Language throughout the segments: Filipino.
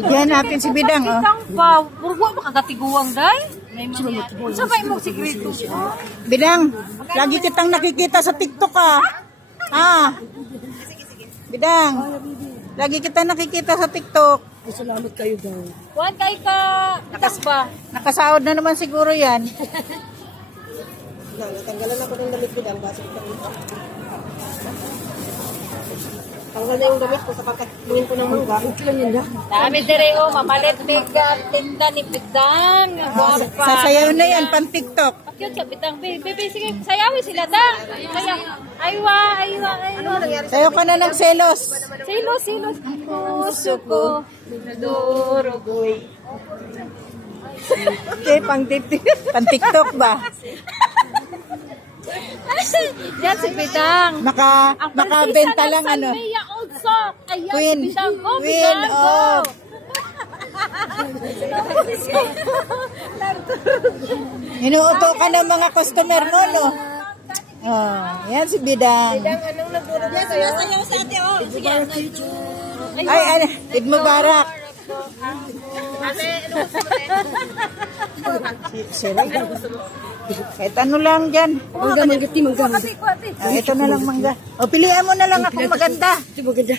Bigyan natin si Bidang, oh. Bidang pa, burgo makagatiguang day. Sabay mo sikreto. Bidang, lagi kitang nakikita sa TikTok, ah. Ah. Bidang, lagi kita nakikita sa TikTok. Ay, salamat kayo daw. Kuhan kay ka, nakas ba? Nakasahod na naman siguro yan. Natanggalan ako ng damit ko dahil basa ko ito. Tanggal na yung damit ko sa pagkatingin ko ng mangga. Okay lang yun, Dami direo, mamalit bigat, tinda ni Bidang. Guwapa. Sasayaw na yan, pan TikTok. Cute ka, Bidang. Baby, sige, sayawin sila da. Aywa. Ano nangyari? Sayaw ka na ng selos. Silos. Puso ko, durugoy. Okay, pang TikTok ba? Yan si Bidang. Makabenta lang ano. Mia also. Ayan Queen. si Bidang. Go, Queen, Bidang, go. oh. Inuuto ka ng mga customer mo, no? Oh, yan si Bidang. Anong nagduro niya sa'yo? Sayaw sa ate, oh. Sige. Ay, Eid Mubarak. Kahit ano lang dyan. Mangga. Ito na lang mangga. O, pilihan mo na lang akong maganda. Ito maganda.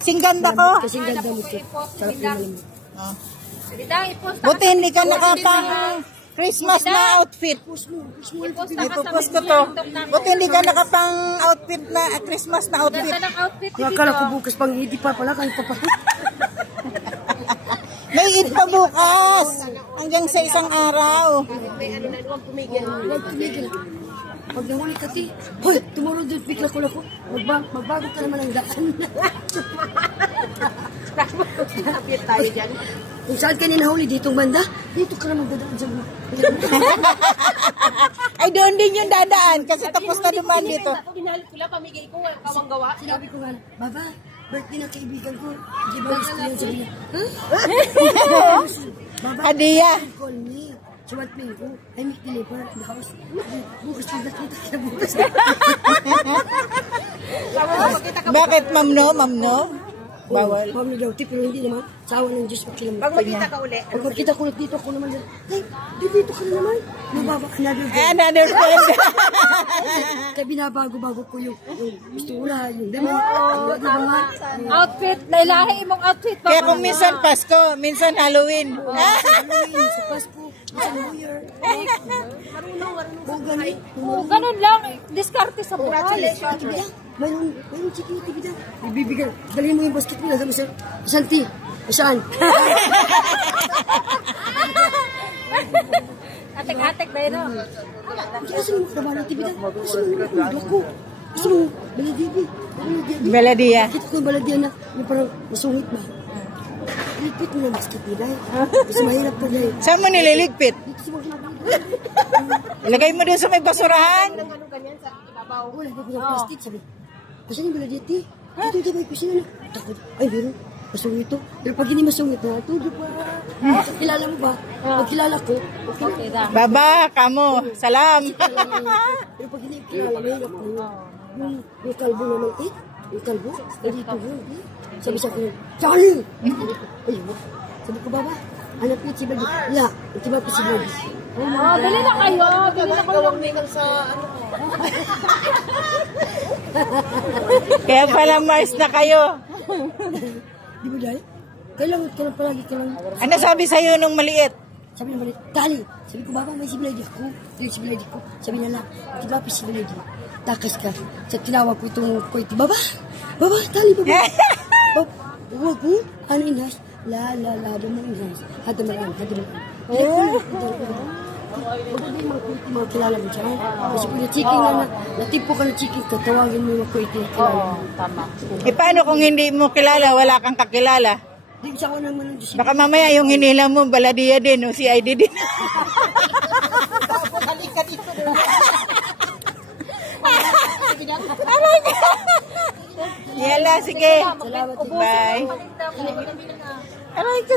Singganda ko. Kasing ganda mo ito. Sarap naman mo. Oh. Bidang, ipost. Buti hindi ka nakapang Christmas na outfit. Ipopost ko to. Buti hindi ka nakapang outfit na Christmas na outfit. Ganda ng outfit ni Nakakala ko Bidang. bukas pang hindi pa pala. Kahit pa pa. May Eid pa bukas. Hanggang sa isang araw. Huwag tumigil. Pag nahuli ka, ti. Hoy, tumulong din. Bigla ko. Magbago ka naman ang daan. Kapit tayo dyan. Kung saan ka ninahuli ditong banda, dito ka naman dadaan dyan. Ay, doon din yung dadaan. Kasi tapos na dumaan dito. Ako ginalit ko lang, pamigay ko, kawang gawa. Sinabi ko nga, Baba, birthday ng kaibigan ko. Di ba gusto yun sabi niya? Huh? Baba, Hadiah. call me. Sumatping ko, I make deliver in the house. Bukas kita bukas. Bakit, ma'am no? Bawal. Mami daw, pero hindi naman. Sawa ng Diyos pakilang. Pag magkita ka uli. Pag magkita ko ulit dito, ako naman. Hey, dito ka na naman. Nababa ka na doon. Another friend. Kaya binabago-bago ko yung gusto ko na, yung dami. Outfit, lailahi imong outfit. Kaya kung minsan Pasko, minsan Halloween. Halloween, sa Pasko, sa New Year. Marunong. Oh, ganun lang. Diskarte sa buhay. Mayroon chicken na tibida. Ibibigay. Dalhin mo yung basket nila. Sabi sir, Santi, saan? Atek-atek ba yun? Kasi mo trabaho ng tibida. Kasi mo yung ko. Kasi mo, baladibi. Beladia. Kita ko yung baladia na parang masungit ba? Lipit mo ng basket nila. Kasi mahirap pa dahil. Saan mo nililigpit? Dito sa mga Ilagay mo doon sa may basurahan. wala ko ng plastic. Sabi, kasi yung baladia ti. Ito ba yung kusina na? Takot. Ay, meron. Masungit ito. Pero pag hindi masungit na, tudo pa. Kilala mo ba? Pag kilala ko, okay na. Baba, kamo. Salam. Pero pag hindi kilala, mahirap na yun. Yung kalbo naman, yung kalbo, dito yun. Sabi sa akin, Charlie! Ayun. Sabi ko, Baba, hanap ko si Bagi. Ya, itiba ko si Bagi. Oh, dali na kayo. Dali na kayo. Kaya pala Mars na kayo. Di ba dahil? Kailangan ka lang palagi ka lang. Ano sabi sa'yo nung maliit? Sabi naman, Tali. Sabi ko, Baba, may si Blady ako. Yung si Blady ko. Sabi niya lang, itiba ko si Blady. Takas ka. Sa tinawag ko itong koy. Baba! Baba! Tali, Baba! Huwag mo. Ano inhas? La, mo inhas. Hadamaan. Maganda yung mga kilala mo siya. Kasi kung na-chicken natipo ka na chicken, tatawagin mo yung mga kuwait yung kilala mo. Tama. E paano kung hindi mo kilala, wala kang kakilala? Di siya ko naman ng Diyos. Baka mamaya yung hinila mo, baladia din o CID din. Halika dito. Yala, sige. Salamat. Bye. Aray ka.